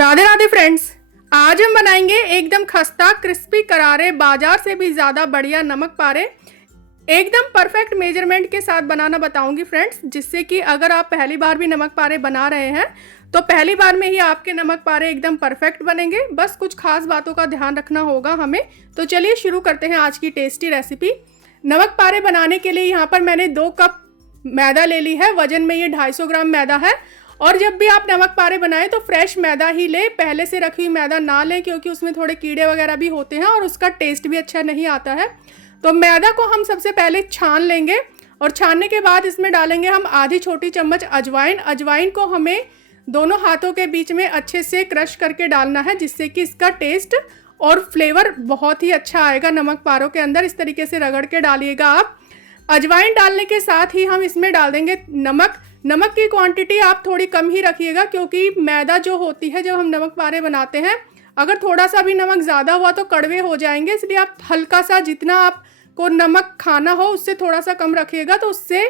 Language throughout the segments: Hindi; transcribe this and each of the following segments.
राधे राधे फ्रेंड्स। आज हम बनाएंगे एकदम खस्ता क्रिस्पी करारे बाजार से भी ज़्यादा बढ़िया नमक पारे। एकदम परफेक्ट मेजरमेंट के साथ बनाना बताऊंगी फ्रेंड्स, जिससे कि अगर आप पहली बार भी नमक पारे बना रहे हैं तो पहली बार में ही आपके नमक पारे एकदम परफेक्ट बनेंगे। बस कुछ खास बातों का ध्यान रखना होगा हमें। तो चलिए शुरू करते हैं आज की टेस्टी रेसिपी। नमक पारे बनाने के लिए यहाँ पर मैंने 2 कप मैदा ले ली है। वजन में ये 250 ग्राम मैदा है। और जब भी आप नमक पारे बनाएं तो फ्रेश मैदा ही ले, पहले से रखी हुई मैदा ना लें, क्योंकि उसमें थोड़े कीड़े वगैरह भी होते हैं और उसका टेस्ट भी अच्छा नहीं आता है। तो मैदा को हम सबसे पहले छान लेंगे और छानने के बाद इसमें डालेंगे हम आधी छोटी चम्मच अजवाइन। अजवाइन को हमें दोनों हाथों के बीच में अच्छे से क्रश करके डालना है, जिससे कि इसका टेस्ट और फ्लेवर बहुत ही अच्छा आएगा नमक पारों के अंदर। इस तरीके से रगड़ के डालिएगा आप। अजवाइन डालने के साथ ही हम इसमें डाल देंगे नमक। नमक की क्वांटिटी आप थोड़ी कम ही रखिएगा, क्योंकि मैदा जो होती है जब हम नमक पारे बनाते हैं, अगर थोड़ा सा भी नमक ज़्यादा हुआ तो कड़वे हो जाएंगे। इसलिए आप हल्का सा, जितना आपको नमक खाना हो उससे थोड़ा सा कम रखिएगा, तो उससे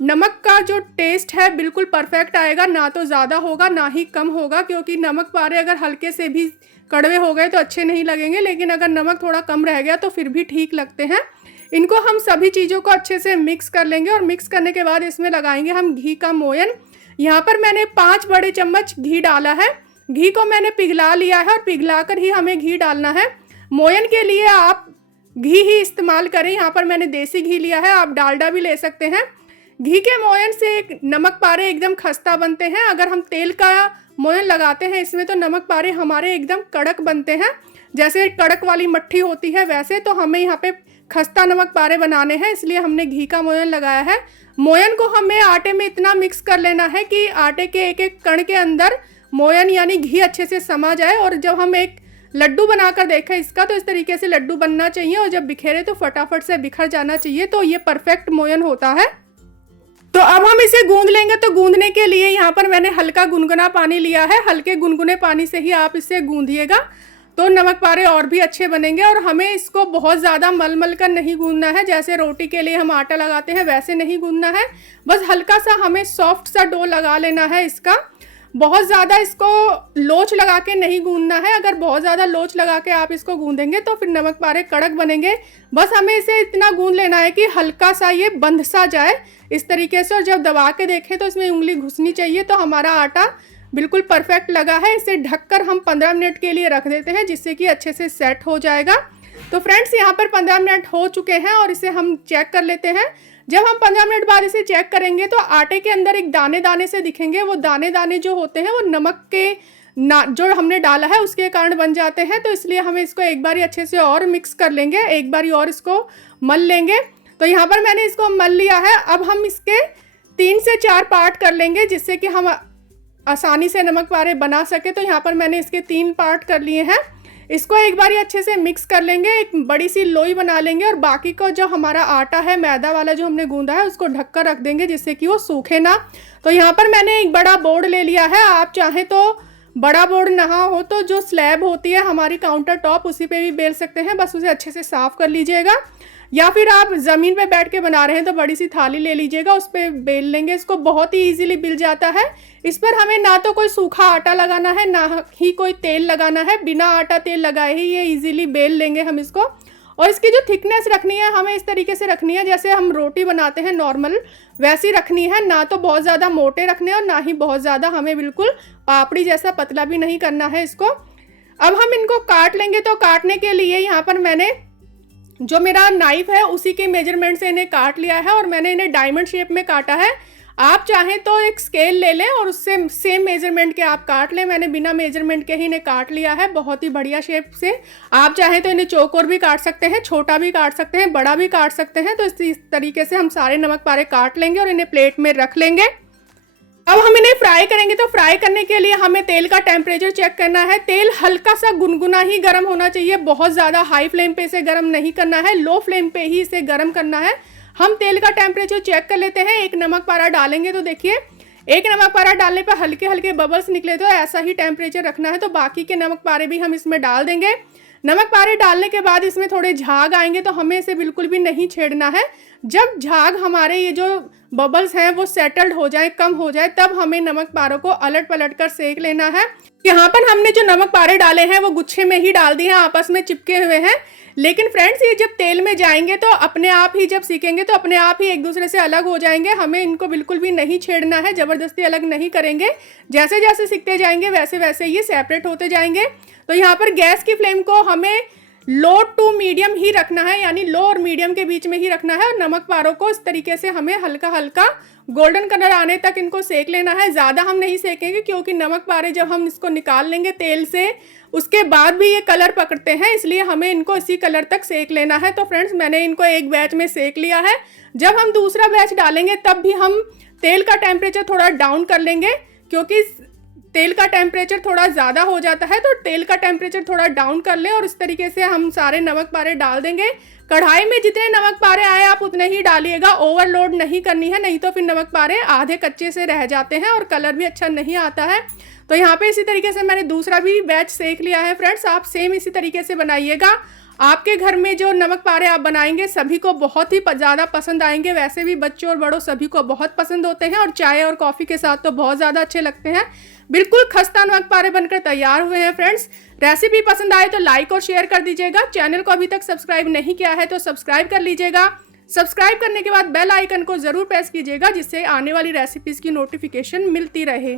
नमक का जो टेस्ट है बिल्कुल परफेक्ट आएगा। ना तो ज़्यादा होगा ना ही कम होगा, क्योंकि नमक पारे अगर हल्के से भी कड़वे हो गए तो अच्छे नहीं लगेंगे, लेकिन अगर नमक थोड़ा कम रह गया तो फिर भी ठीक लगते हैं। इनको हम सभी चीज़ों को अच्छे से मिक्स कर लेंगे और मिक्स करने के बाद इसमें लगाएंगे हम घी का मोयन। यहाँ पर मैंने 5 बड़े चम्मच घी डाला है। घी को मैंने पिघला लिया है और पिघला कर ही हमें घी डालना है। मोयन के लिए आप घी ही इस्तेमाल करें। यहाँ पर मैंने देसी घी लिया है, आप डालडा भी ले सकते हैं। घी के मोयन से नमक पारे एकदम खस्ता बनते हैं। अगर हम तेल का मोयन लगाते हैं इसमें तो नमक पारे हमारे एकदम कड़क बनते हैं, जैसे कड़क वाली मट्ठी होती है वैसे। तो हमें यहाँ पे खस्ता नमक पारे बनाने हैं, इसलिए हमने घी का मोयन लगाया है। मोयन को हमें आटे में इतना मिक्स कर लेना है कि आटे के एक एक कण के अंदर मोयन यानी घी अच्छे से समा जाए। और जब हम एक लड्डू बनाकर देखें इसका, तो इस तरीके से लड्डू बनना चाहिए और जब बिखेरे तो फटाफट से बिखर जाना चाहिए। तो ये परफेक्ट मोयन होता है। तो अब हम इसे गूंद लेंगे। तो गूंदने के लिए यहाँ पर मैंने हल्का गुनगुना पानी लिया है। हल्के गुनगुने पानी से ही आप इसे गूंदिएगा, तो नमक पारे और भी अच्छे बनेंगे। और हमें इसको बहुत ज़्यादा मल कर नहीं गूंदना है, जैसे रोटी के लिए हम आटा लगाते हैं वैसे नहीं गूंदना है। बस हल्का सा हमें सॉफ्ट सा डो लगा लेना है इसका। बहुत ज़्यादा इसको लोच लगा के नहीं गूंदना है। अगर बहुत ज़्यादा लोच लगा के आप इसको गूंदेंगे तो फिर नमक पारे कड़क बनेंगे। बस हमें इसे इतना गूंद लेना है कि हल्का सा ये बंध सा जाए इस तरीके से। और जब दबा के देखें तो इसमें उंगली घुसनी चाहिए। तो हमारा आटा बिल्कुल परफेक्ट लगा है। इसे ढककर हम 15 मिनट के लिए रख देते हैं, जिससे कि अच्छे से सेट हो जाएगा। तो फ्रेंड्स यहाँ पर 15 मिनट हो चुके हैं और इसे हम चेक कर लेते हैं। जब हम 15 मिनट बाद इसे चेक करेंगे तो आटे के अंदर एक दाने दाने से दिखेंगे। वो दाने दाने जो होते हैं वो नमक के जो हमने डाला है उसके कारण बन जाते हैं। तो इसलिए हमें इसको एक बारी अच्छे से और मिक्स कर लेंगे, एक बारी और इसको मल लेंगे। तो यहाँ पर मैंने इसको मल लिया है। अब हम इसके 3 से 4 पार्ट कर लेंगे, जिससे कि हम आसानी से नमक पारे बना सके। तो यहाँ पर मैंने इसके 3 पार्ट कर लिए हैं। इसको एक बारी अच्छे से मिक्स कर लेंगे, एक बड़ी सी लोई बना लेंगे और बाकी को जो हमारा आटा है मैदा वाला जो हमने गूंदा है उसको ढककर रख देंगे, जिससे कि वो सूखे ना। तो यहाँ पर मैंने एक बड़ा बोर्ड ले लिया है। आप चाहें तो बड़ा बोर्ड ना हो तो जो स्लैब होती है हमारी काउंटर टॉप, उसी पे भी बेल सकते हैं। बस उसे अच्छे से साफ़ कर लीजिएगा। या फिर आप ज़मीन पे बैठ के बना रहे हैं तो बड़ी सी थाली ले लीजिएगा, उस पर बेल लेंगे। इसको बहुत ही इजीली बिल जाता है। इस पर हमें ना तो कोई सूखा आटा लगाना है ना ही कोई तेल लगाना है। बिना आटा तेल लगाए ही ये इजीली बेल लेंगे हम इसको। और इसकी जो थिकनेस रखनी है हमें इस तरीके से रखनी है जैसे हम रोटी बनाते हैं नॉर्मल, वैसी रखनी है। ना तो बहुत ज़्यादा मोटे रखने हैं और ना ही बहुत ज़्यादा हमें बिल्कुल पापड़ी जैसा पतला भी नहीं करना है इसको। अब हम इनको काट लेंगे। तो काटने के लिए यहाँ पर मैंने जो मेरा नाइफ है उसी के मेजरमेंट से इन्हें काट लिया है और मैंने इन्हें डायमंड शेप में काटा है। आप चाहें तो एक स्केल ले लें और उससे सेम मेजरमेंट के आप काट लें। मैंने बिना मेजरमेंट के ही इन्हें काट लिया है बहुत ही बढ़िया शेप से। आप चाहें तो इन्हें चौकोर भी काट सकते हैं, छोटा भी काट सकते हैं, बड़ा भी काट सकते हैं। तो इस तरीके से हम सारे नमक पारे काट लेंगे और इन्हें प्लेट में रख लेंगे। अब हम इन्हें फ्राई करेंगे। तो फ्राई करने के लिए हमें तेल का टेम्परेचर चेक करना है। तेल हल्का सा गुनगुना ही गर्म होना चाहिए, बहुत ज़्यादा हाई फ्लेम पे इसे गर्म नहीं करना है, लो फ्लेम पे ही इसे गर्म करना है। हम तेल का टेम्परेचर चेक कर लेते हैं। एक नमक पारा डालेंगे तो देखिए एक नमक पारा डालने पर हल्के हल्के बबल्स निकले, तो ऐसा ही टेम्परेचर रखना है। तो बाकी के नमक पारे भी हम इसमें डाल देंगे। नमक पारे डालने के बाद इसमें थोड़े झाग आएंगे तो हमें इसे बिल्कुल भी नहीं छेड़ना है। जब झाग हमारे ये जो बबल्स हैं वो सेटल्ड हो जाए, कम हो जाए, तब हमें नमक पारों को अलट पलट कर सेक लेना है। यहाँ पर हमने जो नमक पारे डाले हैं वो गुच्छे में ही डाल दिए हैं, आपस में चिपके हुए हैं। लेकिन फ्रेंड्स ये जब तेल में जाएंगे तो अपने आप ही, जब सीखेंगे तो अपने आप ही एक दूसरे से अलग हो जाएंगे। हमें इनको बिल्कुल भी नहीं छेड़ना है, ज़बरदस्ती अलग नहीं करेंगे। जैसे जैसे सीखते जाएंगे वैसे वैसे ये सेपरेट होते जाएंगे। तो यहाँ पर गैस की फ्लेम को हमें लो टू मीडियम ही रखना है, यानी लो और मीडियम के बीच में ही रखना है। और नमक पारों को इस तरीके से हमें हल्का हल्का गोल्डन कलर आने तक इनको सेक लेना है। ज़्यादा हम नहीं सेकेंगे क्योंकि नमक पारे जब हम इसको निकाल लेंगे तेल से उसके बाद भी ये कलर पकड़ते हैं, इसलिए हमें इनको इसी कलर तक सेक लेना है। तो फ्रेंड्स मैंने इनको एक बैच में सेक लिया है। जब हम दूसरा बैच डालेंगे तब भी हम तेल का टेम्परेचर थोड़ा डाउन कर लेंगे, क्योंकि तेल का टेम्परेचर थोड़ा ज़्यादा हो जाता है। तो तेल का टेम्परेचर थोड़ा डाउन कर लें और इस तरीके से हम सारे नमक पारे डाल देंगे। कढ़ाई में जितने नमक पारे आए आप उतने ही डालिएगा, ओवरलोड नहीं करनी है, नहीं तो फिर नमक पारे आधे कच्चे से रह जाते हैं और कलर भी अच्छा नहीं आता है। तो यहाँ पे इसी तरीके से मैंने दूसरा भी बैच सेक लिया है। फ्रेंड्स आप सेम इसी तरीके से बनाइएगा। आपके घर में जो नमक पारे आप बनाएंगे सभी को बहुत ही ज़्यादा पसंद आएंगे। वैसे भी बच्चों और बड़ों सभी को बहुत पसंद होते हैं और चाय और कॉफ़ी के साथ तो बहुत ज़्यादा अच्छे लगते हैं। बिल्कुल खस्ता नमक पारे बनकर तैयार हुए हैं। फ्रेंड्स रेसिपी पसंद आए तो लाइक और शेयर कर दीजिएगा। चैनल को अभी तक सब्सक्राइब नहीं किया है तो सब्सक्राइब कर लीजिएगा। सब्सक्राइब करने के बाद बेल आइकन को ज़रूर प्रेस कीजिएगा, जिससे आने वाली रेसिपीज़ की नोटिफिकेशन मिलती रहे।